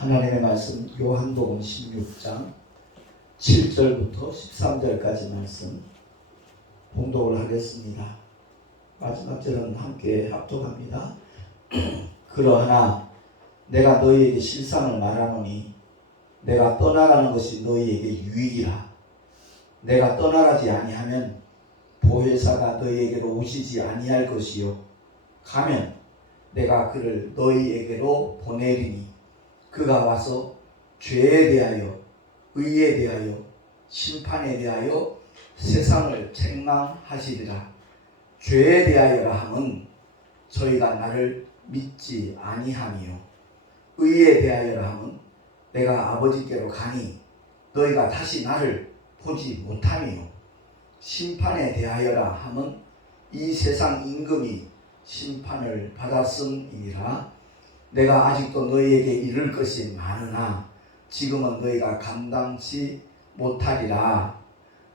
하나님의 말씀 요한복음 16장 7절부터 13절까지 말씀 봉독을 하겠습니다. 마지막 절은 함께 합독합니다. 그러하나 내가 너희에게 실상을 말하노니 내가 떠나가는 것이 너희에게 유익이라. 내가 떠나가지 아니하면 보혜사가 너희에게로 오시지 아니할 것이요 가면 내가 그를 너희에게로 보내리니 그가 와서 죄에 대하여 의에 대하여 심판에 대하여 세상을 책망하시리라. 죄에 대하여라 함은 저희가 나를 믿지 아니하며 의에 대하여라 함은 내가 아버지께로 가니 너희가 다시 나를 보지 못하며 심판에 대하여라 함은 이 세상 임금이 심판을 받았음이니라. 내가 아직도 너희에게 이를 것이 많으나 지금은 너희가 감당치 못하리라.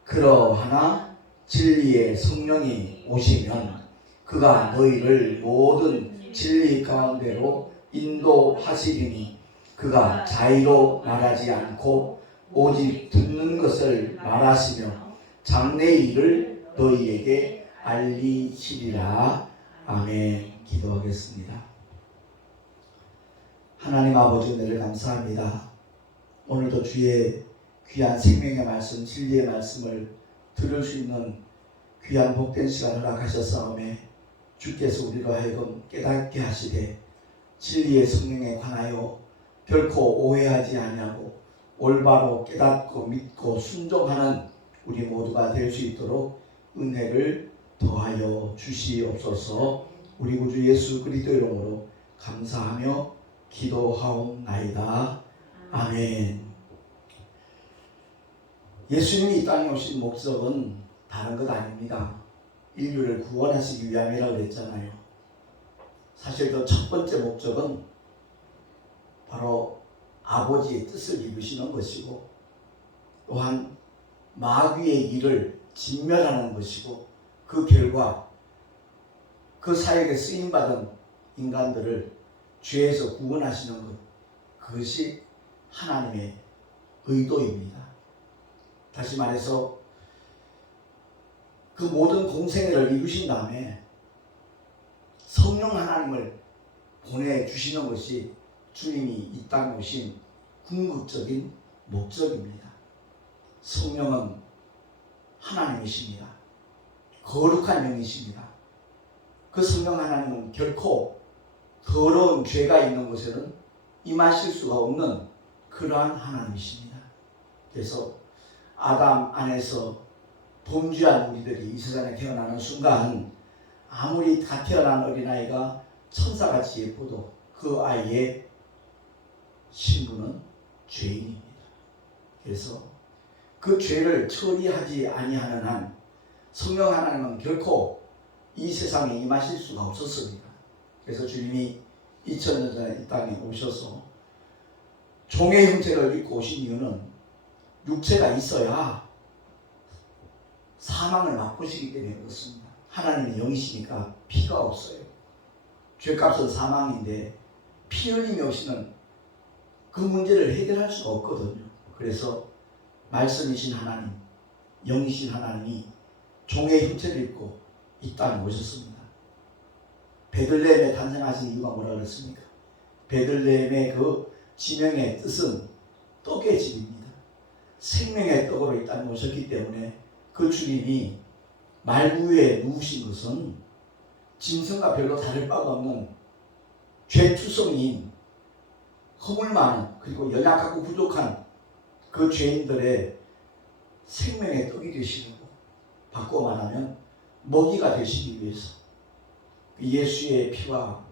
그러하나 진리의 성령이 오시면 그가 너희를 모든 진리 가운데로 인도하시리니 그가 자의로 말하지 않고 오직 듣는 것을 말하시며 장래의 일을 너희에게 알리시리라. 아멘. 기도하겠습니다. 하나님 아버지, 은혜를 감사합니다. 오늘도 주의 귀한 생명의 말씀, 진리의 말씀을 들을 수 있는 귀한 복된 시간을 허락하셨사오매 주께서 우리로 하여금 깨닫게 하시되 진리의 성령에 관하여 결코 오해하지 아니하고 올바로 깨닫고 믿고 순종하는 우리 모두가 될 수 있도록 은혜를 더하여 주시옵소서. 우리 구주 예수 그리스도 이름으로 감사하며 기도하옵나이다. 아멘. 예수님이 이 땅에 오신 목적은 다른 것 아닙니다. 인류를 구원하시기 위함이라고 했잖아요. 사실 그 첫 번째 목적은 바로 아버지의 뜻을 이루시는 것이고 또한 마귀의 일을 진멸하는 것이고 그 결과 그 사역에 쓰임받은 인간들을 죄에서 구원하시는 것, 그것이 하나님의 의도입니다. 다시 말해서 그 모든 공생애를 이루신 다음에 성령 하나님을 보내주시는 것이 주님이 이 땅에 오신 궁극적인 목적입니다. 성령은 하나님이십니다. 거룩한 영이십니다. 그 성령 하나님은 결코 더러운 죄가 있는 곳에는 임하실 수가 없는 그러한 하나님이십니다. 그래서 아담 안에서 범죄한 우리들이 이 세상에 태어나는 순간 아무리 다 태어난 어린아이가 천사같이 예뻐도 그 아이의 신분은 죄인입니다. 그래서 그 죄를 처리하지 아니하는 한 성령 하나님은 결코 이 세상에 임하실 수가 없었습니다. 그래서 주님이 2000년 전에 이 땅에 오셔서 종의 형체를 입고 오신 이유는 육체가 있어야 사망을 맛보시기 때문에 그렇습니다. 하나님은 영이시니까 피가 없어요. 죄값은 사망인데 피 흘림이 없이는 그 문제를 해결할 수가 없거든요. 그래서 말씀이신 하나님, 영이신 하나님이 종의 형체를 입고 이 땅에 오셨습니다. 베들레헴에 탄생하신 이유가 뭐라 그랬습니까? 베들레헴의 그 지명의 뜻은 떡의 집입니다. 생명의 떡으로 이 땅에 오셨기 때문에 그 주님이 말구에 누우신 것은 짐승과 별로 다를 바가 없는 죄투성이인 허물 많은 그리고 연약하고 부족한 그 죄인들의 생명의 떡이 되시려고, 바꿔 말하면 먹이가 되시기 위해서 예수의 피와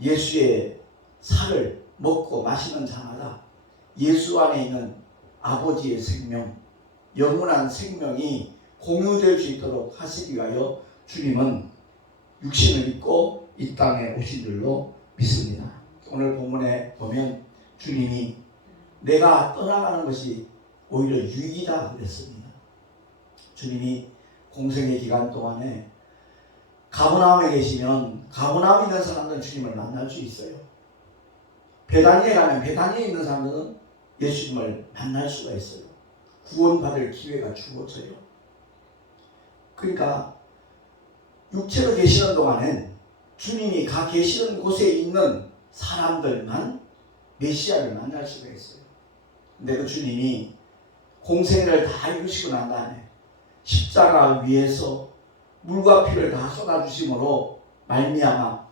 예수의 살을 먹고 마시는 자마다 예수 안에 있는 아버지의 생명, 영원한 생명이 공유될 수 있도록 하시기 위하여 주님은 육신을 입고 이 땅에 오신 줄로 믿습니다. 오늘 본문에 보면 주님이 내가 떠나가는 것이 오히려 유익이다 그랬습니다. 주님이 공생의 기간 동안에 가버나움에 계시면 가버나움에 있는 사람들은 주님을 만날 수 있어요. 베다니에 가면 베다니에 있는 사람들은 예수님을 만날 수가 있어요. 구원받을 기회가 주어져요. 그러니까 육체로 계시는 동안엔 주님이 가 계시는 곳에 있는 사람들만 메시아를 만날 수가 있어요. 근데 그 주님이 공생애를 다 이루시고 난 다음에 십자가 위에서 물과 피를 다 쏟아주심으로 말미암아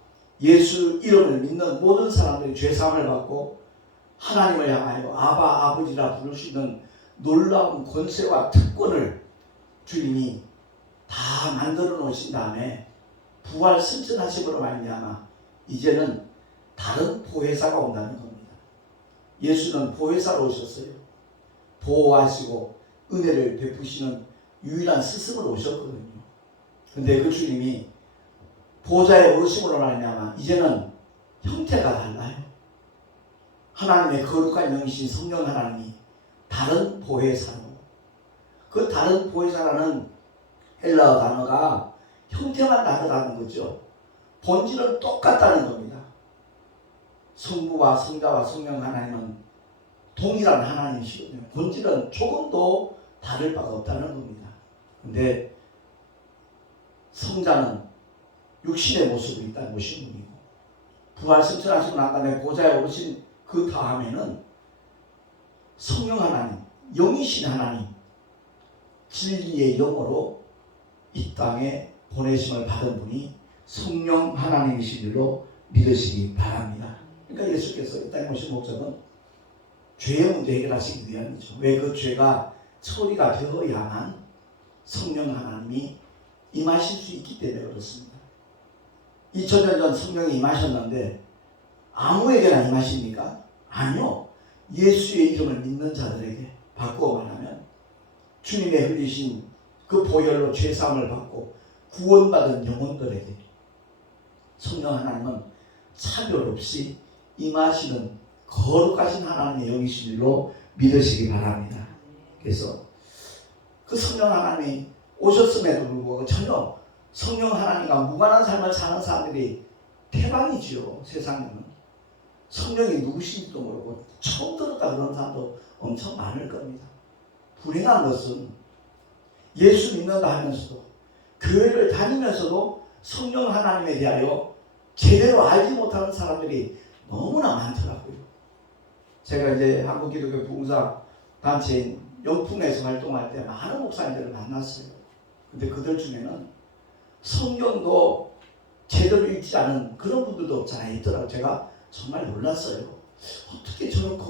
예수 이름을 믿는 모든 사람들이 죄사함을 받고 하나님을 향하여 아바 아버지라 부를 수 있는 놀라운 권세와 특권을 주님이 다 만들어 놓으신 다음에 부활 승천하심으로 말미암아 이제는 다른 보혜사가 온다는 겁니다. 예수는 보혜사로 오셨어요. 보호하시고 은혜를 베푸시는 유일한 스승으로 오셨거든요. 근데 그 주님이 보좌에 오르심으로 말미암아 이제는 형태가 달라요. 하나님의 거룩한 영이신 성령 하나님이 다른 보혜사로, 그 다른 보혜사라는 헬라어 단어가 형태만 다르다는 거죠. 본질은 똑같다는 겁니다. 성부와 성자와 성령 하나님은 동일한 하나님이시거든요. 본질은 조금도 다를 바가 없다는 겁니다. 근데 성자는 육신의 모습이 있다는 것이 분이고 부활 승천하시고 난 다음에 보좌에 오르신 그 다음에는 성령 하나님, 영이신 하나님, 진리의 영으로 이 땅에 보내심을 받은 분이 성령 하나님이신 줄로 믿으시기 바랍니다. 그러니까 예수께서 이 땅에 오신 목적은 죄의 문제 해결하시기 위함이죠. 왜 그 죄가 처리가 되어야만 성령 하나님이 임하실 수 있기 때문에 그렇습니다. 2000년 전 성령이 임하셨는데 아무에게나 임하십니까? 아니요. 예수의 이름을 믿는 자들에게 바꾸어 말하면 주님의 흘리신 그 보혈로 죄사함을 받고 구원받은 영혼들에게 성령 하나님은 차별 없이 임하시는 거룩하신 하나님의 영이신 줄로 믿으시기 바랍니다. 그래서 그 성령 하나님이 오셨음에도 불구하고 전혀 성령 하나님과 무관한 삶을 사는 사람들이 태반이지요. 세상에는 성령이 누구신지도 모르고 처음 들었다 그런 사람도 엄청 많을 겁니다. 불행한 것은 예수 믿는다 하면서도 교회를 다니면서도 성령 하나님에 대하여 제대로 알지 못하는 사람들이 너무나 많더라고요. 제가 이제 한국기독교 부흥사 단체인 영풍에서 활동할 때 많은 목사님들을 만났어요. 근데 그들 중에는 성경도 제대로 읽지 않은 그런 분들도 없잖아요. 있더라고요. 제가 정말 놀랐어요. 어떻게 저렇게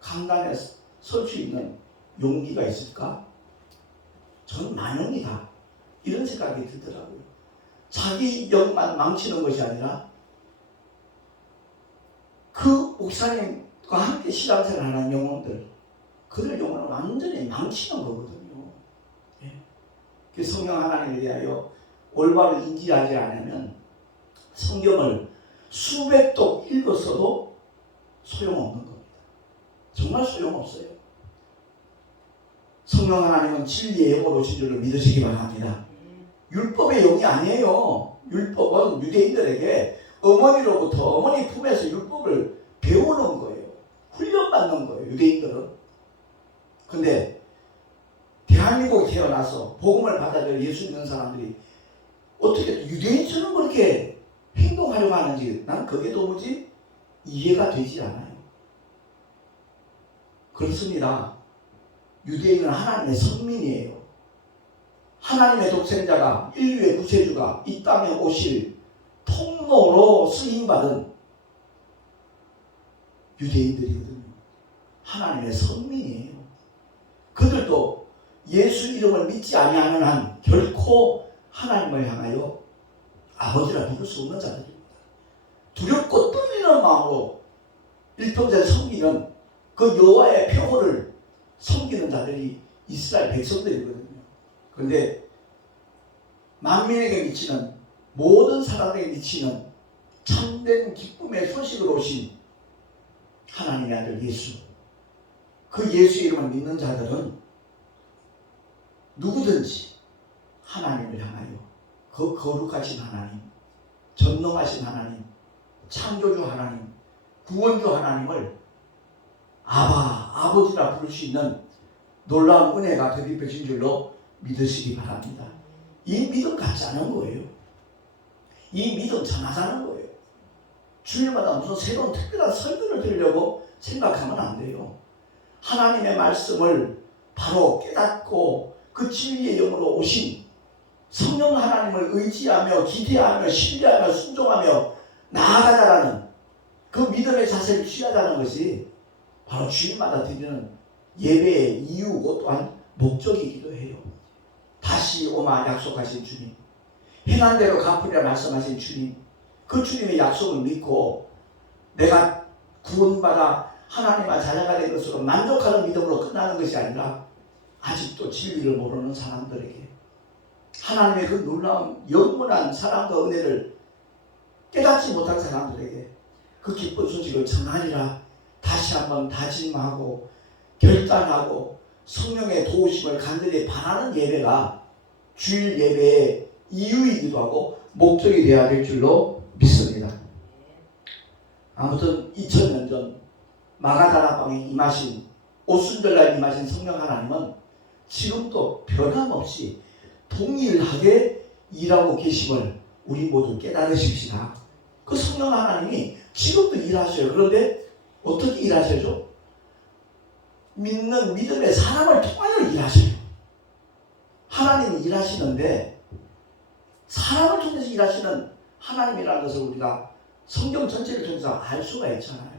강단에 설 수 있는 용기가 있을까? 저는 만용이다. 이런 생각이 들더라고요. 자기 영만 망치는 것이 아니라 그 목사님과 함께 신앙생활하는 영혼들, 그들 영혼을 완전히 망치는 거거든요. 예. 그 성령 하나님에 대하여 올바로 인지하지 않으면 성경을 수백 독 읽었어도 소용없는 겁니다. 정말 소용없어요. 성령 하나님은 진리의 영으로 오신 줄로 믿으시기 바랍니다. 율법의 영이 아니에요. 율법은 유대인들에게 어머니로부터 어머니 품에서 율법을 배우는 거예요. 훈련받는 거예요. 유대인들은. 근데 대한민국에 태어나서 복음을 받아들여 예수 믿는 사람들이 어떻게 유대인처럼 그렇게 행동하려고 하는지 난 그게 도무지 이해가 되지 않아요. 그렇습니다. 유대인은 하나님의 선민이에요. 하나님의 독생자가 인류의 구세주가 이 땅에 오실 통로로 쓰임받은 유대인들이거든요. 하나님의 선민이에요. 그들도 예수 이름을 믿지 아니하는 한 결코 하나님을 향하여 아버지라 부를 수 없는 자들입니다. 두렵고 떨리는 마음으로 일평생 섬기는 그 여호와의 표호를 섬기는 자들이 이스라엘 백성들이거든요. 그런데 만민에게 미치는 모든 사람에게 미치는 참된 기쁨의 소식으로 오신 하나님의 아들 예수, 그 예수의 이름을 믿는 자들은 누구든지 하나님을 향하여 그 거룩하신 하나님, 전능하신 하나님, 창조주 하나님, 구원주 하나님을 아버지라 부를 수 있는 놀라운 은혜가 덧입혀진 줄로 믿으시기 바랍니다. 이 믿음 같지 않은 거예요. 이 믿음 전하자는 거예요. 주일마다 무슨 새로운 특별한 설교를 들으려고 생각하면 안 돼요. 하나님의 말씀을 바로 깨닫고 그 진리의 영으로 오신 성령 하나님을 의지하며 기대하며 신뢰하며 순종하며 나아가자라는 그 믿음의 자세를 취하자는 것이 바로 주일마다 드리는 예배의 이유고 또한 목적이기도 해요. 다시 오마 약속하신 주님, 행한 대로 갚으리라 말씀하신 주님, 그 주님의 약속을 믿고 내가 구원받아 하나님의 자녀가 된 것으로 만족하는 믿음으로 끝나는 것이 아니라 아직도 진리를 모르는 사람들에게 하나님의 그 놀라운 영원한 사랑과 은혜를 깨닫지 못한 사람들에게 그 기쁜 소식을 전하리라 다시 한번 다짐하고 결단하고 성령의 도우심을 간절히 바라는 예배가 주일 예배의 이유이기도 하고 목적이 되어야 될 줄로 믿습니다. 아무튼 2000년 전 마가다락방에 임하신 오순절날 임하신 성령 하나님은 지금도 변함없이 동일하게 일하고 계심을 우리 모두 깨달으십시다. 그 성령 하나님이 지금도 일하셔요. 그런데 어떻게 일하셔죠? 믿는 믿음의 사람을 통하여 일하셔요. 하나님이 일하시는데 사람을 통해서 일하시는 하나님이라는 것을 우리가 성경 전체를 통해서 알 수가 있잖아요.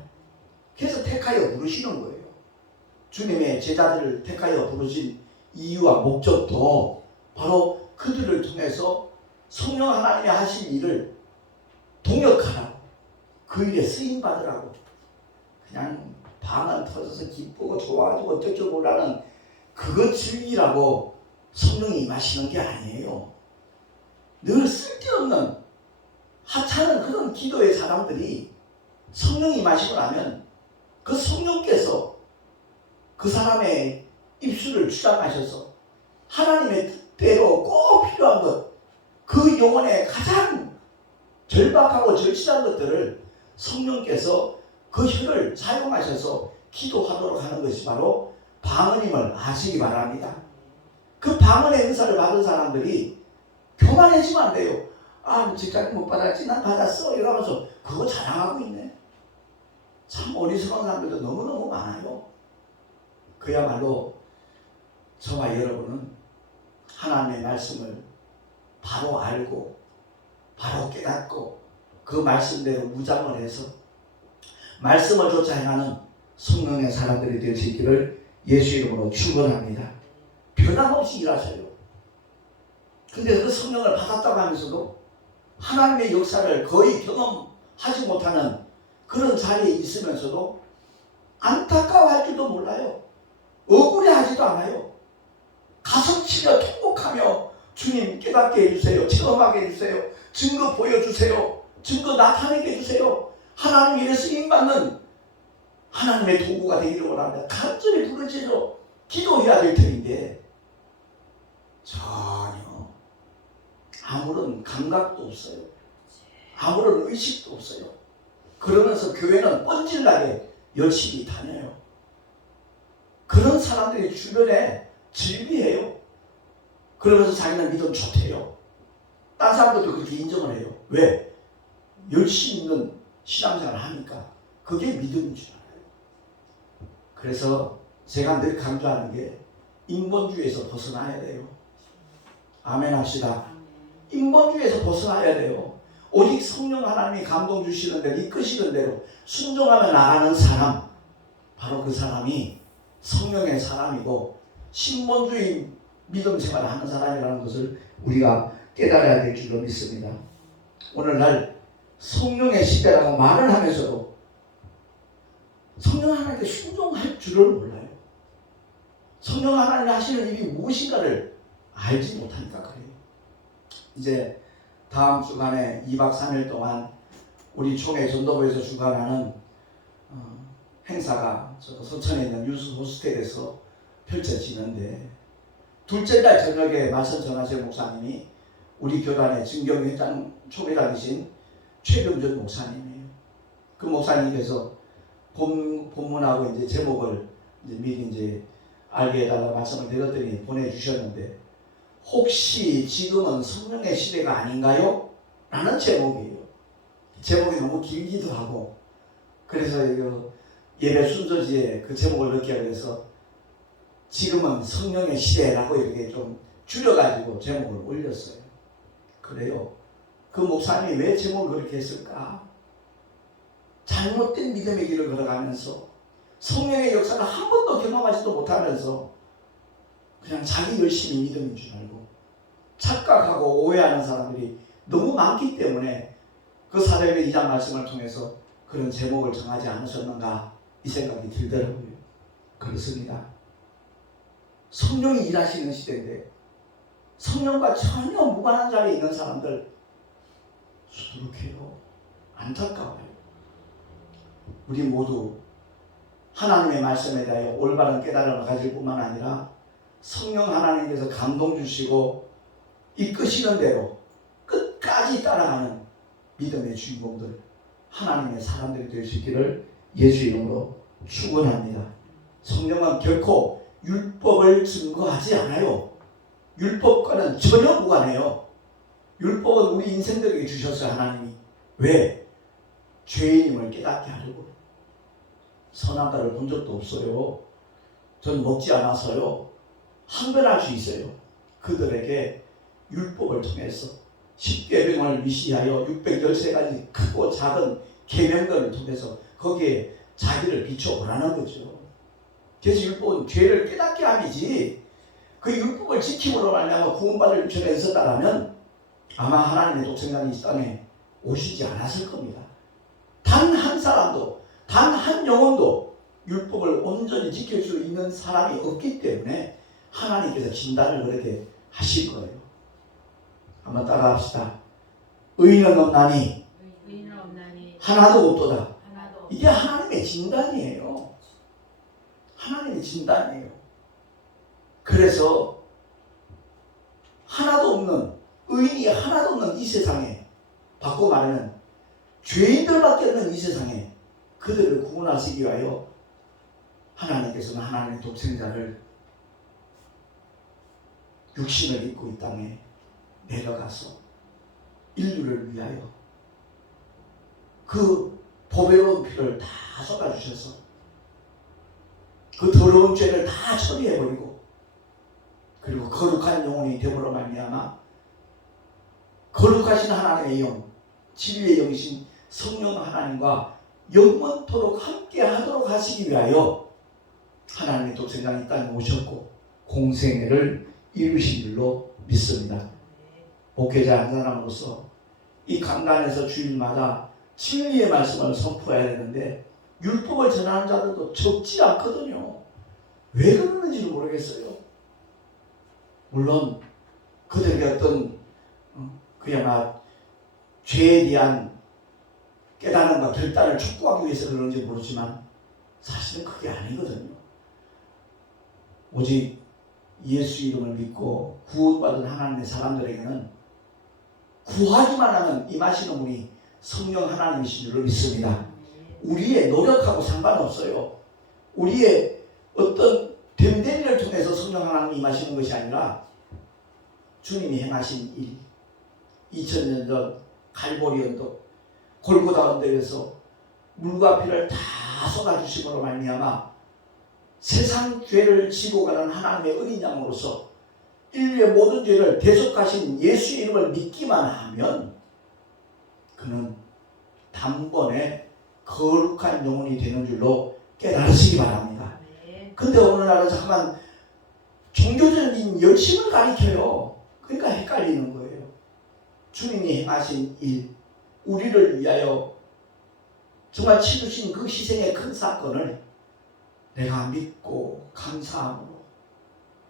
그래서 택하여 부르시는 거예요. 주님의 제자들을 택하여 부르신 이유와 목적도 바로 그들을 통해서 성령 하나님이 하신 일을 동역하라고, 그 일에 쓰임받으라고, 그냥 방언 터져서 기쁘고 좋아가지고 어쩔 몰라는 그것 즐기라고 성령이 임하시는 게 아니에요. 늘 쓸데없는 하찮은 그런 기도의 사람들이 성령이 임하시고 나면 그 성령께서 그 사람의 입술을 주장하셔서 하나님의 뜻대로 꼭 필요한 것, 그 영혼의 가장 절박하고 절실한 것들을 성령께서 그 혀를 사용하셔서 기도하도록 하는 것이 바로 방언임을 아시기 바랍니다. 그 방언의 은사를 받은 사람들이 교만해지면 안 돼요. 아, 직장 못 받았지, 난 받았어 이러면서 그거 자랑하고 있네. 참 어리석은 사람들도 너무너무 많아요. 그야말로 저와 여러분은 하나님의 말씀을 바로 알고 바로 깨닫고 그 말씀대로 무장을 해서 말씀을 쫓아 행하는 성령의 사람들이 될 수 있기를 예수 이름으로 축원합니다. 변함없이 일하셔요. 근데 그 성령을 받았다고 하면서도 하나님의 역사를 거의 경험하지 못하는 그런 자리에 있으면서도 안타까워할 줄도 몰라요. 억울해하지도 않아요. 가슴치며 통곡하며 주님 깨닫게 해주세요. 체험하게 해주세요. 증거 보여주세요. 증거 나타내게 해주세요. 하나님 일에 쓰임받는 하나님의 도구가 되기를 원합니다. 간절히 부르짖어 기도해야 될 텐데 전혀 아무런 감각도 없어요. 아무런 의식도 없어요. 그러면서 교회는 뻔질나게 열심히 다녀요. 그런 사람들이 주변에 즐비해요. 그러면서 자기는 믿음 좋대요. 딴 사람들도 그렇게 인정을 해요. 왜? 열심히 있는 신앙생활을 하니까 그게 믿음인 줄 알아요. 그래서 제가 늘 강조하는 게 인본주의에서 벗어나야 돼요. 아멘 합시다. 인본주의에서 벗어나야 돼요. 오직 성령 하나님이 감동 주시는 대로 이끄시는 대로 순종하며 나가는 사람, 바로 그 사람이 성령의 사람이고 신본주의 믿음 생활을 하는 사람이라는 것을 우리가 깨달아야 될 줄로 믿습니다. 오늘날 성령의 시대라고 말을 하면서도 성령 하나님께 순종할 줄을 몰라요. 성령 하나님이 하시는 일이 무엇인가를 알지 못하니까 그래요. 이제 다음 주간에 2박 3일 동안 우리 총회 전도부에서 주관하는 행사가 서천에 있는 유스 호스텔에서 펼쳐지는데 둘째 날 저녁에 말씀 전하실 목사님이 우리 교단의 증경회장 총회장이신 최병준 목사님이에요. 그 목사님께서 본문하고 이제 제목을 이제 미리 이제 알게 해달라고 말씀을 드렸더니 보내주셨는데, 혹시 지금은 성령의 시대가 아닌가요? 라는 제목이에요. 제목이 너무 길기도 하고, 그래서 이거 예배 순서지에 그 제목을 넣기 위해서 지금은 성령의 시대라고 이렇게 좀 줄여가지고 제목을 올렸어요. 그래요. 그 목사님이 왜 제목을 그렇게 했을까? 잘못된 믿음의 길을 걸어가면서 성령의 역사를 한 번도 경험하지도 못하면서 그냥 자기 열심히 믿음인 줄 알고 착각하고 오해하는 사람들이 너무 많기 때문에 그 사도행전 2장 말씀을 통해서 그런 제목을 정하지 않으셨는가 이 생각이 들더라고요. 그렇습니다. 성령이 일하시는 시대인데 성령과 전혀 무관한 자리에 있는 사람들 수두룩해요. 안타까워요. 우리 모두 하나님의 말씀에 대하여 올바른 깨달음을 가질 뿐만 아니라 성령 하나님께서 감동 주시고 이끄시는 대로 끝까지 따라가는 믿음의 주인공들, 하나님의 사람들이 될 수 있기를 예수 이름으로 축원합니다. 성령은 결코 율법을 증거하지 않아요. 율법과는 전혀 무관해요. 율법은 우리 인생들에게 주셨어요. 하나님이. 왜? 죄인임을 깨닫게 하려고. 선악과를 본 적도 없어요. 전 먹지 않아서요. 한변할 수 있어요. 그들에게 율법을 통해서 십계명을 위시하여 613가지 크고 작은 계명들을 통해서 거기에 자기를 비춰보라는 거죠. 그래서 율법은 죄를 깨닫게 함이지, 그 율법을 지킴으로 말미암아 구원받을 유천에 있었다라면 아마 하나님의 독생자는 이 땅에 오시지 않았을 겁니다. 단 한 사람도, 단 한 영혼도 율법을 온전히 지킬 수 있는 사람이 없기 때문에 하나님께서 진단을 그렇게 하실 거예요. 한번 따라합시다. 의인은 없나니 하나도 없도다. 이게 하나님의 진단이에요. 하나님의 진단이에요. 그래서 하나도 없는, 의인이 하나도 없는 이 세상에, 바꿔 말하면 죄인들밖에 없는 이 세상에 그들을 구원하시기 위하여 하나님께서는 하나님의 독생자를 육신을 입고 이 땅에 내려가서 인류를 위하여 그 보배로운 피를 다 쏟아주셔서 그 더러운 죄를 다 처리해버리고, 그리고 거룩한 영혼이 되므로 말미암아 거룩하신 하나님의 영, 진리의 영이신 성령 하나님과 영원토록 함께 하도록 하시기 위하여 하나님의 독생자는 이 땅에 오셨고 공생애를 이루신 줄로 믿습니다. 목회자 한 사람으로서 이 강단에서 주일마다 진리의 말씀을 선포해야 되는데 율법을 전하는 자들도 적지 않거든요. 왜 그러는지는 모르겠어요. 물론 그들에게 어떤 그야말로 죄에 대한 깨달음과 결단을 촉구하기 위해서 그런지 모르지만 사실은 그게 아니거든요. 오직 예수 이름을 믿고 구원받은 하나님의 사람들에게는 구하기만 하면 임하시는 분이 성령 하나님이신 줄로 믿습니다. 우리의 노력하고 상관없어요. 우리의 어떤 됨된 일을 통해서 성령 하나님이 임하시는 것이 아니라 주님이 행하신 일, 2000년 전 갈보리 언덕 골고다 언덕에서 물과 피를 다 쏟아주심으로 말미암아 세상 죄를 지고 가는 하나님의 어린 양으로서 인류의 모든 죄를 대속하신 예수의 이름을 믿기만 하면 그는 단번에 거룩한 영혼이 되는 줄로 깨달으시기 바랍니다. 근데 어느 날은 잠깐만 종교적인 열심을 가리켜요. 그러니까 헷갈리는 거예요. 주님이 행하신 일, 우리를 위하여 정말 치르신 그 희생의 큰 사건을 내가 믿고 감사함으로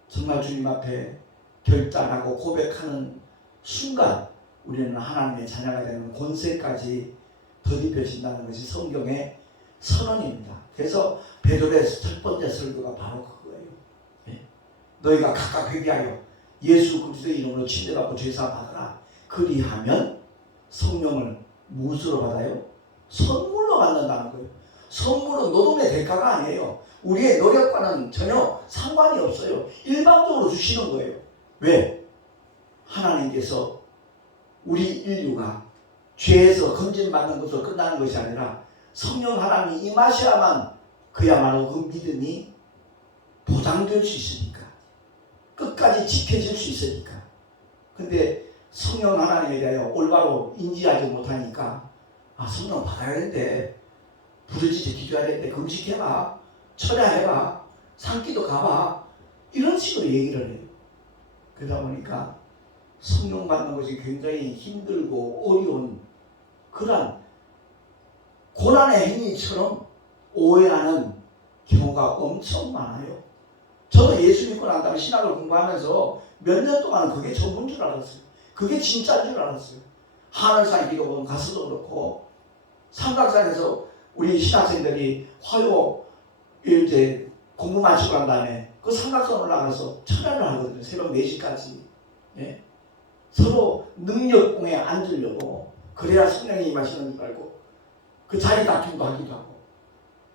정말 주님 앞에 결단하고 고백하는 순간 우리는 하나님의 자녀가 되는 권세까지 덧입혀진다는 것이 성경의 선언입니다. 그래서 베드로의 첫 번째 설교가 바로 그거예요. 예. 너희가 각각 회개하여 예수 그리스도의 이름으로 침례받고 죄사 받으라. 그리하면 성령을 무엇으로 받아요? 선물로 받는다는 거예요. 선물은 노동의 대가가 아니에요. 우리의 노력과는 전혀 상관이 없어요. 일방적으로 주시는 거예요. 왜? 하나님께서 우리 인류가 죄에서 건진받는 것으로 끝나는 것이 아니라 성령 하나님이 임하셔야만 그야말로 그 믿음이 보장될 수 있으니까, 끝까지 지켜질 수 있으니까. 근데 성령 하나님에 대하여 올바로 인지하지 못하니까 성령 받아야 되는데, 부르짖어 기도해야 되는데, 금식해봐, 철야해봐, 산기도 가봐, 이런 식으로 얘기를 해요. 그러다 보니까 성령 받는 것이 굉장히 힘들고 어려운 그런 고난의 행위처럼 오해하는 경우가 엄청 많아요. 저도 예수 믿고 난 다음에 신학을 공부하면서 몇 년 동안 그게 전부인 줄 알았어요. 그게 진짜인 줄 알았어요. 하늘산 기도원 가서도 그렇고, 삼각산에서 우리 신학생들이 화요 이제 공부 마치고 난 다음에 그 삼각산 올라가서 철야를 하거든요. 새벽 4시까지. 예? 서로 능력공에 앉으려고, 그래야 성령이 임하시는 줄 알고 그 자리 다툼도 하기도 하고,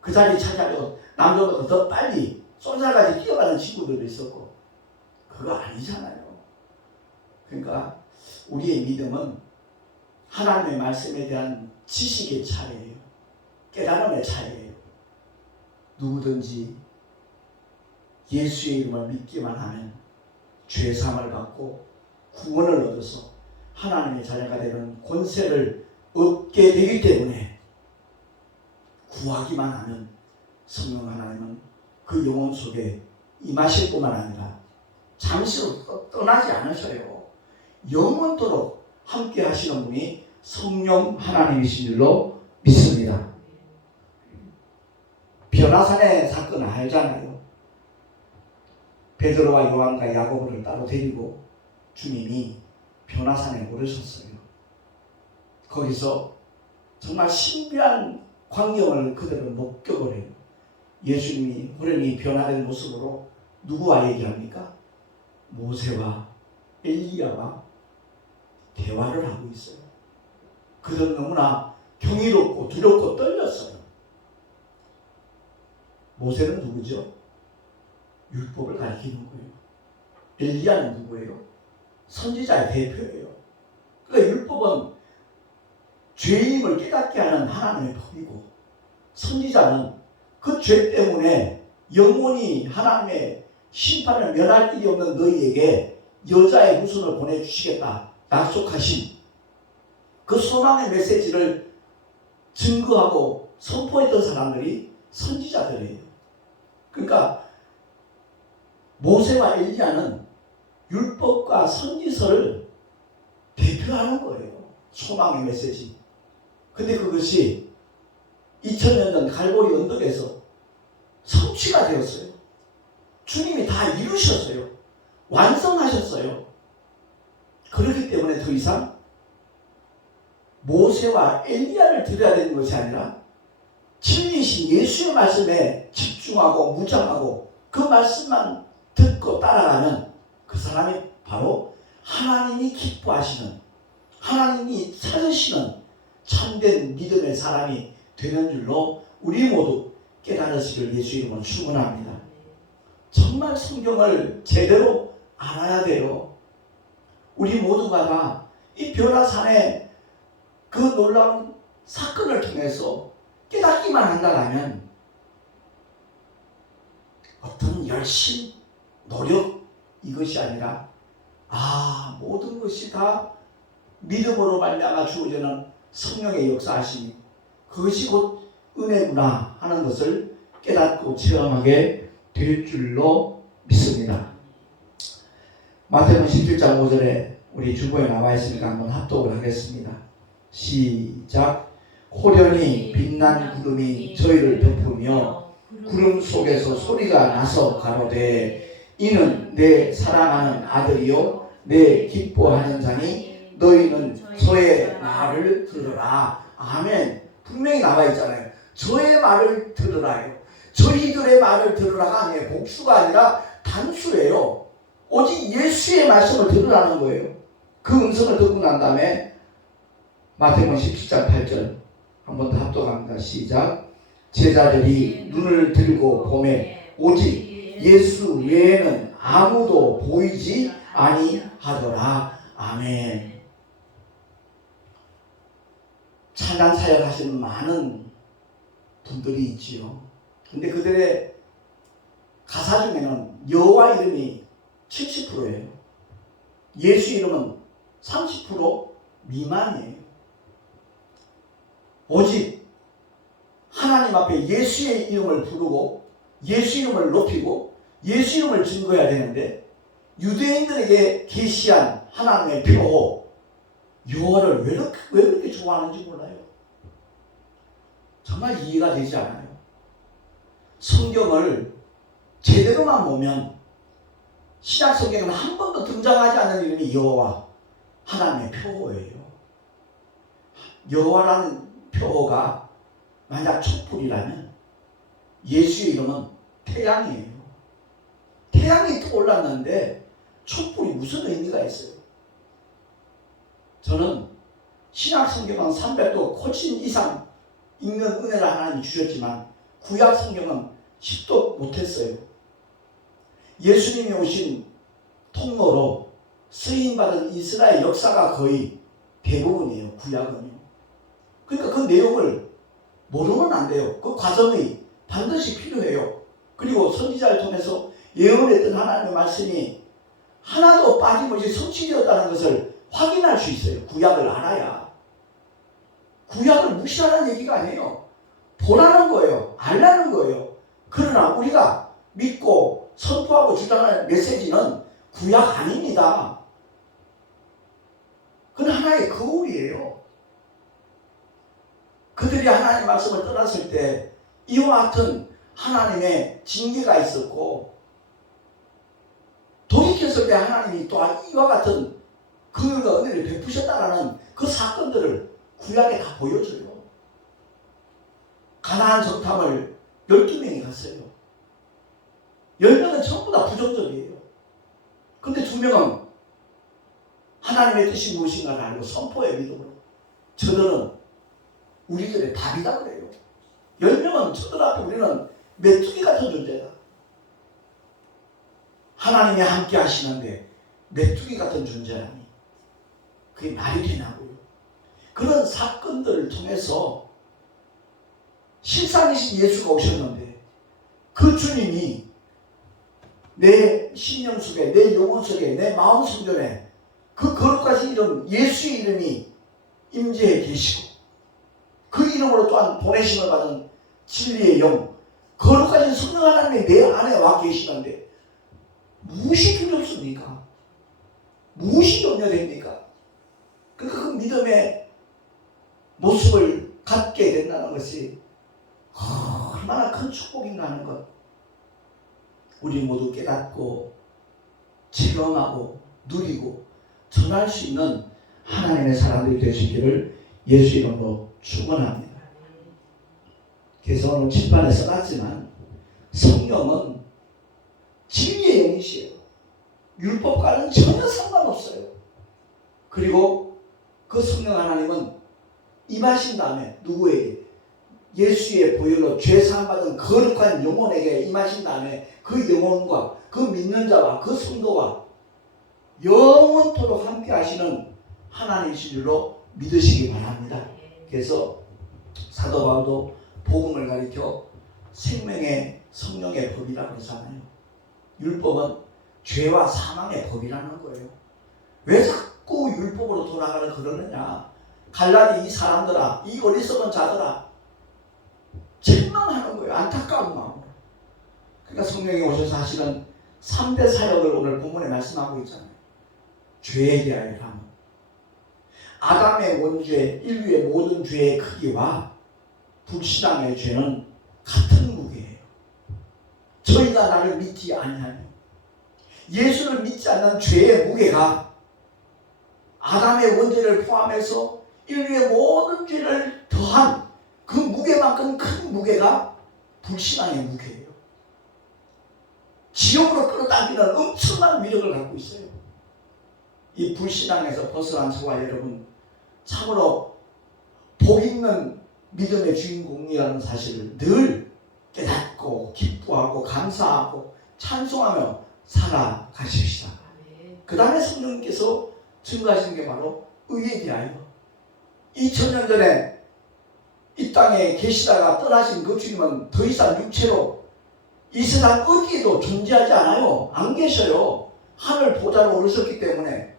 그 자리 차지하려고 남들보다 더 빨리 쏜살같이 뛰어가는 친구들도 있었고, 그거 아니잖아요. 그러니까 우리의 믿음은 하나님의 말씀에 대한 지식의 차이예요. 깨달음의 차이예요. 누구든지 예수의 이름을 믿기만 하면 죄사함을 받고 구원을 얻어서 하나님의 자녀가 되는 권세를 얻게 되기 때문에, 구하기만 하면 성령 하나님은 그 영혼 속에 임하실 뿐만 아니라 잠시로 떠나지 않으셔요. 영원토록 함께 하시는 분이 성령 하나님이신 줄로 믿습니다. 변화산의 사건 알잖아요. 베드로와 요한과 야고보를 따로 데리고 주님이 변화산에 오르셨어요. 거기서 정말 신비한 광경을 그들은 목격을 해요. 예수님이 호련히 변화된 모습으로 누구와 얘기합니까? 모세와 엘리야와 대화를 하고 있어요. 그들은 너무나 경이롭고 두렵고 떨렸어요. 모세는 누구죠? 율법을 가리키는 거예요. 엘리야는 누구예요? 선지자의 대표예요. 그러니까 율법은 죄인임을 깨닫게 하는 하나님의 법이고, 선지자는 그 죄 때문에 영원히 하나님의 심판을 면할 일이 없는 너희에게 여자의 후손을 보내주시겠다 약속하신 그 소망의 메시지를 증거하고 선포했던 사람들이 선지자들이에요. 그러니까 모세와 엘리야는 율법과 선지서를 대표하는 거예요. 소망의 메시지. 근데 그것이 2000년 전 갈보리 언덕에서 성취가 되었어요. 주님이 다 이루셨어요. 완성하셨어요. 그렇기 때문에 더 이상 모세와 엘리야를 드려야 되는 것이 아니라 진리신 예수의 말씀에 집중하고 무장하고 그 말씀만 듣고 따라가면 그 사람이 바로 하나님이 기뻐하시는, 하나님이 찾으시는 참된 믿음의 사람이 되는 줄로 우리 모두 깨달으시길 예수 이름으로 축원합니다. 정말 성경을 제대로 알아야 돼요. 우리 모두가 다 이 변화산의 그 놀라운 사건을 통해서 깨닫기만 한다면 어떤 열심, 노력 이것이 아니라 모든 것이 다 믿음으로 말미암아 주어지는 성령의 역사하심이, 그것이 곧 은혜구나 하는 것을 깨닫고 체험하게 될 줄로 믿습니다. 마태복음 17장 5절에 우리 주보에 나와 있으니까 한번 합독을 하겠습니다. 시작. 호련히 빛난 구름이 저희를 덮으며 구름 속에서 소리가 나서 가로되 이는 내 사랑하는 아들이요 내 기뻐하는 자니 너희는 저의 말을 들으라. 아멘. 분명히 나와 있잖아요. 저의 말을 들으라요. 저희들의 말을 들으라가 아니에요. 복수가 아니라 단수예요. 오직 예수의 말씀을 들으라는 거예요. 그 음성을 듣고 난 다음에 마태복음 17장 8절 한 번 더 합독합니다. 시작. 제자들이 눈을 들고 보매 오직 예수 외에는 아무도 보이지 아니하더라. 아멘. 찬양 사역하시는 많은 분들이 있지요. 근데 그들의 가사 중에는 여호와 이름이 70%예요. 예수 이름은 30% 미만이에요. 오직 하나님 앞에 예수의 이름을 부르고 예수 이름을 높이고 예수 이름을 증거해야 되는데, 유대인들에게 계시한 하나님의 표호 여호와를 왜 그렇게 좋아하는지 몰라요. 정말 이해가 되지 않아요. 성경을 제대로만 보면 신약 성경에는 한 번도 등장하지 않는 이름이 여호와, 하나님의 표호예요. 여호와라는 표호가 만약 촛불이라면 예수의 이름은 태양이에요. 태양이 떠올랐는데 촛불이 무슨 의미가 있어요? 저는 신약 성경은 300도 코친 이상 읽는 은혜를 하나님이 주셨지만 구약 성경은 10도 못했어요. 예수님이 오신 통로로 쓰임받은 이스라엘 역사가 거의 대부분이에요. 구약은요. 그러니까 그 내용을 모르면 안 돼요. 그 과정이 반드시 필요해요. 그리고 선지자를 통해서 예언했던 하나님의 말씀이 하나도 빠짐없이 성취되었다는 것을 확인할 수 있어요. 구약을 알아야. 구약을 무시하라는 얘기가 아니에요. 보라는 거예요. 알라는 거예요. 그러나 우리가 믿고 선포하고 주장하는 메시지는 구약 아닙니다. 그건 하나의 거울이에요. 그들이 하나님의 말씀을 떠났을 때 이와 같은 하나님의 징계가 있었고, 돌이켰을 때 하나님이 또한 이와 같은 긍휼과 은혜를 베푸셨다라는 그 사건들을 구약에 다 보여줘요. 가나안 정탐을 12명이 갔어요. 10명은 전부 다 부정적이에요. 근데 2명은 하나님의 뜻이 무엇인가를 알고 선포의 믿음으로, 저들은 우리들의 답이다 그래요. 10명은 저들 앞에 우리는 메뚜기 같은 존재다. 하나님이 함께 하시는데 메뚜기 같은 존재라니 그게 말이 되냐고요. 그런 사건들을 통해서 실상이신 예수가 오셨는데 그 주님이 내 심령 속에, 내 영혼 속에, 내 마음 성전에 그 거룩하신 이름, 예수의 이름이 임재해 계시고, 그 이름으로 또한 보내심을 받은 진리의 영, 거룩하신 성령 하나님이 내 안에 와 계시는데 무엇이 두렵습니까? 무엇이 염려됩니까? 그 믿음의 모습을 갖게 된다는 것이 얼마나 큰 축복인가 하는 것, 우리 모두 깨닫고 체험하고 누리고 전할 수 있는 하나님의 사람들이 되시기를 예수 이름으로 축원합니다. 그래서 오늘 칠판에 써놨지만 성경은 진리의 영이시에요. 율법과는 전혀 상관없어요. 그리고 그 성령 하나님은 임하신 다음에 누구에게? 예수의 보혈로 죄사함받은 거룩한 영혼에게 임하신 다음에 그 영혼과 그 믿는 자와 그 성도와 영원토록 함께 하시는 하나님이신 줄로 믿으시기 바랍니다. 그래서 사도 바울도 복음을 가리켜 생명의 성령의 법이라고 하잖아요. 율법은 죄와 사망의 법이라는 거예요. 왜 자꾸 율법으로 돌아가려 그러느냐? 갈라디 이 사람들아, 이 어리석은 자들아, 책망하는 거예요. 안타까운 마음으로. 그러니까 성령이 오셔서 하시는 3대 사역을 오늘 본문에 말씀하고 있잖아요. 죄에 대하여 함. 아담의 원죄, 인류의 모든 죄의 크기와 불신앙의 죄는 같은 무게예요. 저희가 나를 믿지 아니하니, 예수를 믿지 않는 죄의 무게가 아담의 원죄를 포함해서 인류의 모든 죄를 더한 그 무게만큼 큰 무게가 불신앙의 무게예요. 지옥으로 끌어당기는 엄청난 위력을 갖고 있어요. 이 불신앙에서 벗어난 저와 여러분, 참으로 복 있는 믿음의 주인공이라는 사실을 늘 깨닫고 기뻐하고 감사하고 찬송하며 살아가십시다. 그 다음에 성령님께서 증거하시는 게 바로 의에 대하여 2000년 전에 이 땅에 계시다가 떠나신 그 주님은 더 이상 육체로 이 세상 어디에도 존재하지 않아요. 안 계셔요. 하늘 보좌로 오르셨기 때문에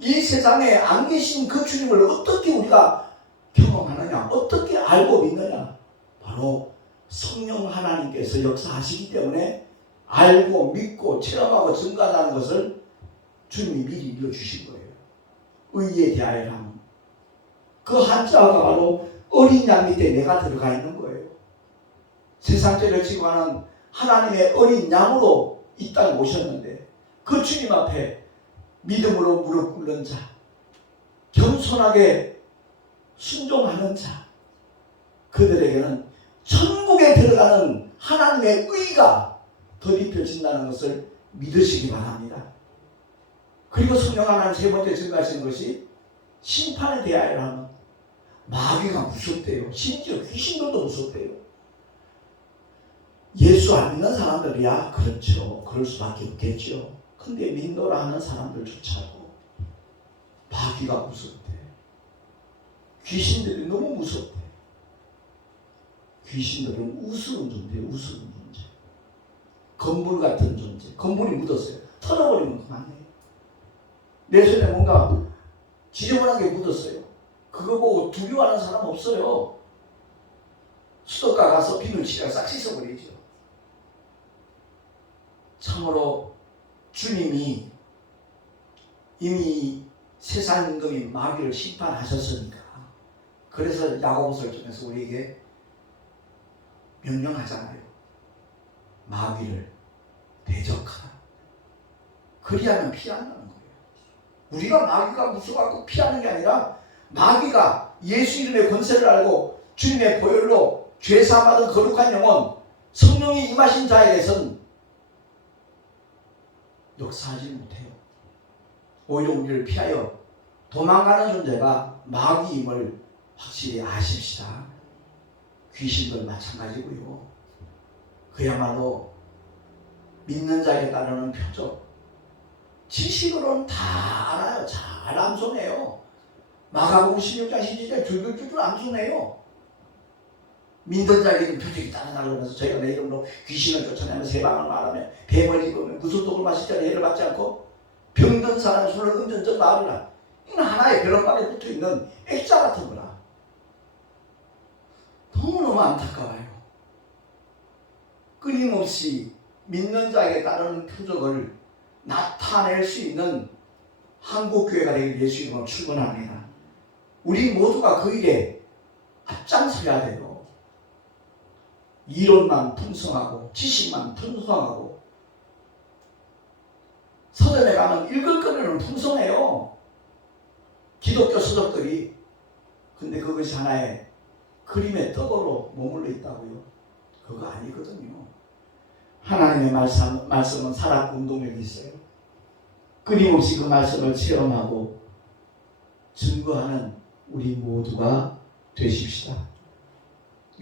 이 세상에 안 계신 그 주님을 어떻게 우리가 경험하느냐, 어떻게 알고 믿느냐, 바로 성령 하나님께서 역사하시기 때문에 알고 믿고 체험하고 증거한다는 것을 주님이 미리 이루어주신 거예요. 의에 대하여 하는 그 한자가 바로 어린 양 밑에 내가 들어가 있는 거예요. 세상 죄를 지고 하는 하나님의 어린 양으로 이 땅에 오셨는데 그 주님 앞에 믿음으로 무릎 꿇는 자, 겸손하게 순종하는 자, 그들에게는 천국에 들어가는 하나님의 의가 덧입혀진다는 것을 믿으시기 바랍니다. 그리고 성령 하나님 세 번째 증거하시는 것이 심판에 대하여 하는 마귀가 무섭대요. 심지어 귀신들도 무섭대요. 예수 안 믿는 사람들이야 그렇죠. 그럴 수밖에 없겠죠. 근데 믿노라 하는 사람들조차도 마귀가 무섭대. 귀신들이 너무 무섭대. 귀신들은 우스운 존재예요. 우스운 존재. 건물 같은 존재. 건물이 묻었어요. 털어버리면 그만해요. 내 손에 뭔가 지저분한 게 묻었어요. 그거 보고 두려워하는 사람 없어요. 수도가 가서 비누칠하고 싹 씻어버리죠. 참으로 주님이 이미 세상 임금인 마귀를 심판하셨으니까 그래서 야고보서를 통해서 우리에게 명령하잖아요. 마귀를 대적하라. 그리하면 피한다는 거예요. 우리가 마귀가 무서워하고 피하는 게 아니라 마귀가 예수 이름의 권세를 알고 주님의 보혈로 죄사함받은 거룩한 영혼 성령이 임하신 자에 대해서는 역사하지 못해요. 오히려 우리를 피하여 도망가는 존재가 마귀임을 확실히 아십시다. 귀신도 마찬가지고요. 그야말로 믿는 자에게 따르는 표적. 지식으로는 다 알아요. 잘 암송해요. 마가복음 16장 17절 줄줄줄 암송해요. 믿는 자에게는 표적이 따르다 그러면서 저희가 내 이름으로 귀신을 쫓아내면 세방을 말하며 뱀을 입으면 무슨 독을 마실 자를 예를 받지 않고 병든 사람의 손을 은전적 나으리라. 이건 하나의 벼락박에 붙어있는 액자 같은 거라. 너무너무 안타까워요. 끊임없이 믿는 자에게 따르는 표적을 나타낼 수 있는 한국교회가 되길 예수 이름으로 축원합니다. 우리 모두가 그 일에 앞장서야 돼요. 이론만 풍성하고 지식만 풍성하고 서점에 가면 읽을 거리는 풍성해요. 기독교 서적들이. 근데 그것이 하나의 그림의 떡으로 머물러 있다고요? 그거 아니거든요. 하나님의 말씀은 살아있고 운동력이 있어요. 끊임없이 그 말씀을 체험하고 증거하는 우리 모두가 되십시다.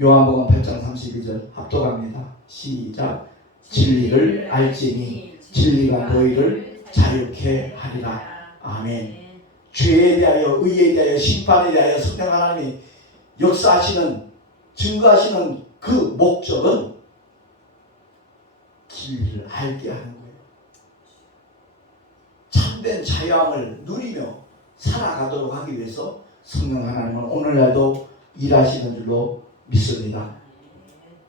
요한복음 8장 32절 합독합니다. 시작. 진리를 알지니 진리가 너희를 자유케 하리라. 아멘. 죄에 대하여 의에 대하여 심판에 대하여 성령 하나님이 역사하시는 증거하시는 그 목적은 진리를 알게 하는 거예요. 참된 자유함을 누리며 살아가도록 하기 위해서 성령 하나님은 오늘날도 일하시는 줄로 믿습니다.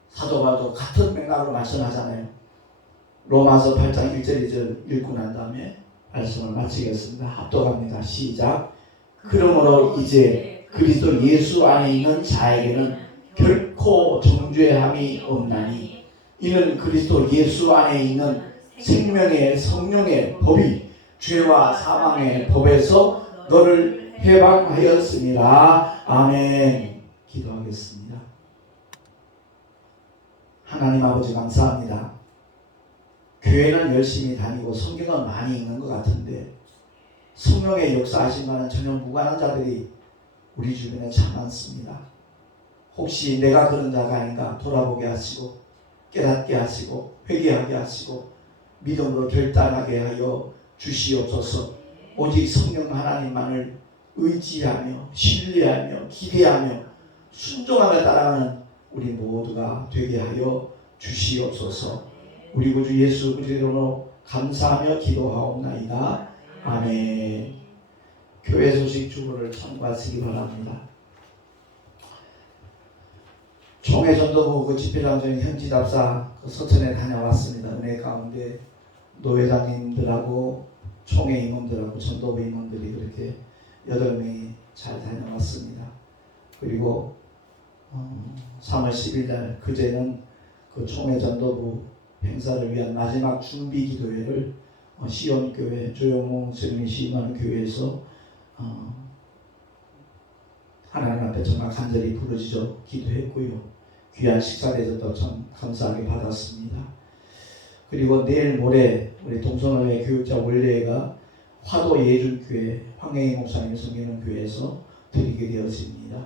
사도 바울도 같은 맥락으로 말씀하잖아요. 로마서 8장 1절 2절 읽고 난 다음에 말씀을 마치겠습니다. 합독합니다. 시작. 그러므로 이제 그리스도 예수 안에 있는 자에게는 결코 정죄함이 없나니 이는 그리스도 예수 안에 있는 생명의 성령의 법이 죄와 사망의 법에서 너를 해방하였습니다. 아멘. 기도하겠습니다. 하나님 아버지 감사합니다. 교회는 열심히 다니고 성경은 많이 읽는 것 같은데 성령의 역사하심과는 전혀 무관한 자들이 우리 주변에 참 많습니다. 혹시 내가 그런 자가 아닌가 돌아보게 하시고 깨닫게 하시고 회개하게 하시고 믿음으로 결단하게 하여 주시옵소서. 오직 성령 하나님만을 의지하며 신뢰하며 기대하며 순종하며 따라가는 우리 모두가 되게 하여 주시옵소서. 우리 구주 예수 그리스도로 감사하며 기도하옵나이다. 아멘. 교회 소식 주보를 참고하시기 바랍니다. 총회전도부 그 집회장소인 현지답사 그 서천에 다녀왔습니다. 은혜 가운데 노회장님들하고 총회 임원들하고 전도부 임원들이 그렇게 8명이 잘 다녀왔습니다. 그리고 3월 10일 날 그제는 그 총회 전도부 행사를 위한 마지막 준비 기도회를 시온교회 조영몽 스님이 시임하는 교회에서 하나님 앞에 정말 간절히 부르짖어 기도했고요. 귀한 식사 대접도 참 감사하게 받았습니다. 그리고 내일 모레 우리 동성로회 교육자 원례회가 화도 예준교회 황혜희 목사님이 섬기는 교회에서 드리게 되었습니다.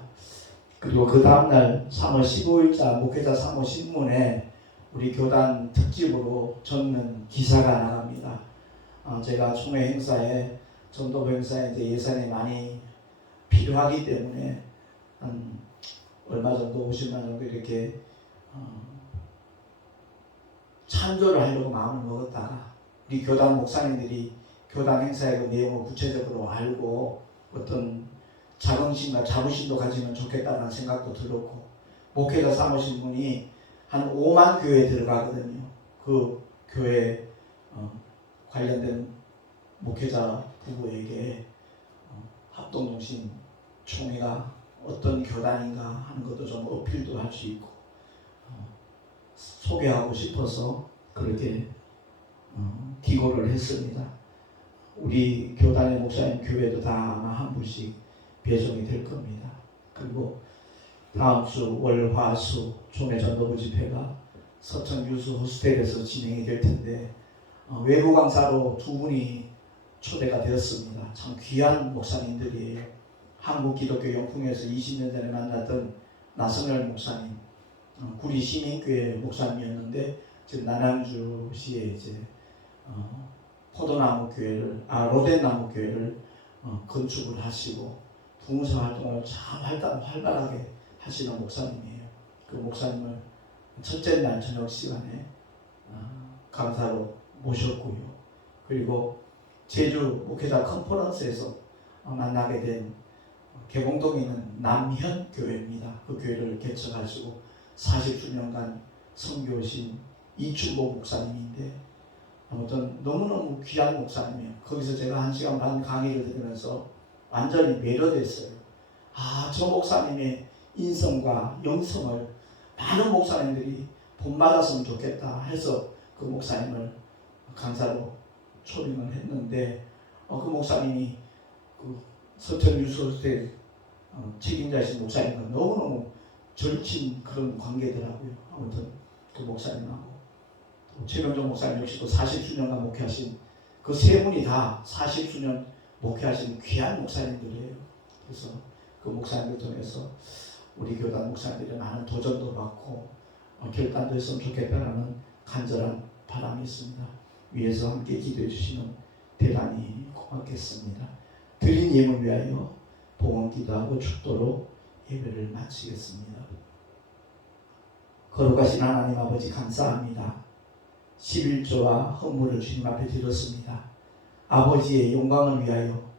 그리고 그 다음날 3월 15일자 목회자 사모 신문에 우리 교단 특집으로 적는 기사가 나갑니다. 제가 총회 행사에 전도부 행사에 이제 예산이 많이 필요하기 때문에 얼마 정도 50만 정도 이렇게 찬조를 하려고 마음을 먹었다가 우리 교단 목사님들이 교단 행사의 그 내용을 구체적으로 알고 어떤 자긍심과 자부심도 가지면 좋겠다는 생각도 들었고 목회자 사모신 분이 한 5만 교회에 들어가거든요. 그 교회 관련된 목회자 부부에게 합동정신 총회가 어떤 교단인가 하는 것도 좀 어필도 할 수 있고 소개하고 싶어서 그렇게 기고를 했습니다. 우리 교단의 목사님 교회도 다 아마 한 분씩 배송이 될 겁니다. 그리고 다음 주 월화수 총회 전도부 집회가 서천 유수 호스텔에서 진행이 될 텐데 외부 강사로 2분이 초대가 되었습니다. 참 귀한 목사님들이에요. 한국기독교용풍에서 20년 전에 만났던 나성열 목사님, 구리 시민교회 목사님이었는데 지금 남양주시에 이제 포도나무 교회를 로덴나무 교회를 건축을 하시고 부흥사 활동을 참 활발하게 하시는 목사님이에요. 그 목사님을 첫째 날 저녁 시간에 강사로 모셨고요. 그리고 제주 목회자 컨퍼런스에서 만나게 된 개봉동에 있는 남현 교회입니다. 그 교회를 개척하시고 40주년간 선교신 이춘복 목사님인데 아무튼 너무너무 귀한 목사님이에요. 거기서 제가 1시간 반 강의를 들으면서 완전히 매료됐어요. 저 목사님의 인성과 영성을 많은 목사님들이 본받았으면 좋겠다 해서 그 목사님을 강사로 초빙을 했는데 그 목사님이 그 서천 유소스텔 책임자이신 목사님과 너무너무 절친 그런 관계더라고요. 아무튼 그 목사님하고 최명정 목사님 역시도 40수년간 목회하신 그 세 분이 다 40수년 목회하신 귀한 목사님들이에요. 그래서 그 목사님을 통해서 우리 교단 목사님들이 많은 도전도 받고 결단도 했으면 좋겠다라는 간절한 바람이 있습니다. 위에서 함께 기도해 주시면 대단히 고맙겠습니다. 드린 예물 위하여 봉헌 기도하고 축도로 예배를 마치겠습니다. 거룩하신 하나님 아버지 감사합니다. 11조와 헌물을 주님 앞에 드렸습니다. 아버지의 영광을 위하여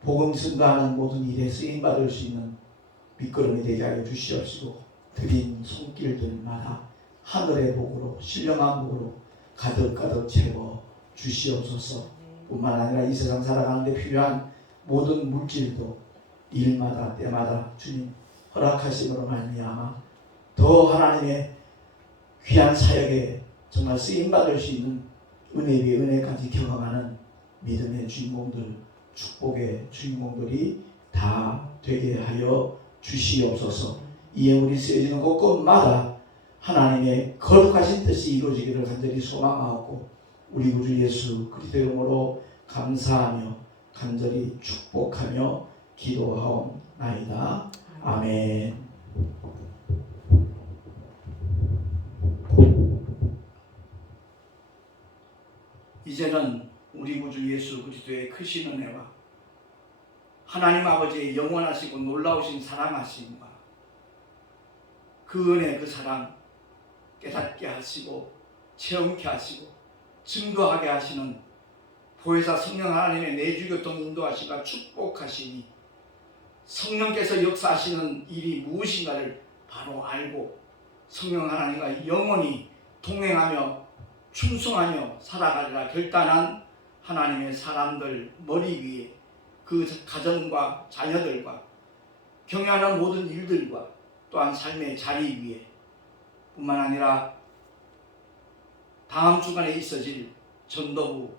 복음 증거하는 모든 일에 쓰임받을 수 있는 밑거름이 되게 하여 주시옵시고 드린 손길들마다 하늘의 복으로 신령한 복으로 가득가득 채워 주시옵소서. 뿐만 아니라 이 세상 살아가는데 필요한 모든 물질도 일마다 때마다 주님 허락하심으로 말미암아 더 하나님의 귀한 사역에 정말 쓰임받을 수 있는 은혜 위에 은혜까지 경험하는 믿음의 주인공들, 축복의 주인공들이 다 되게 하여 주시옵소서. 이 예물이 쓰여지는 곳곳마다 하나님의 거룩하신 뜻이 이루어지기를 간절히 소망하고 우리 구주 예수 그리스도의 이름으로 감사하며 간절히 축복하며 기도하옵나이다. 아멘. 이제는 우리 구주 예수 그리스도의 크신 은혜와 하나님 아버지의 영원하시고 놀라우신 사랑하심과 그 은혜 그 사랑 깨닫게 하시고 체험케 하시고 증거하게 하시는 보혜사 성령 하나님의 내주교통 인도하시가 축복하시니 성령께서 역사하시는 일이 무엇인가를 바로 알고 성령 하나님과 영원히 동행하며 충성하며 살아가리라 결단한 하나님의 사람들 머리 위에 그 가정과 자녀들과 경영하는 모든 일들과 또한 삶의 자리 위에 뿐만 아니라 다음 주간에 있어질 전도부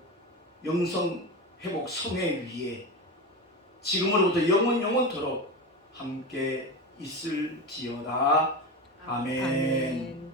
영성회복 성회 위에 지금으로부터 영원토록 함께 있을지어다. 아멘.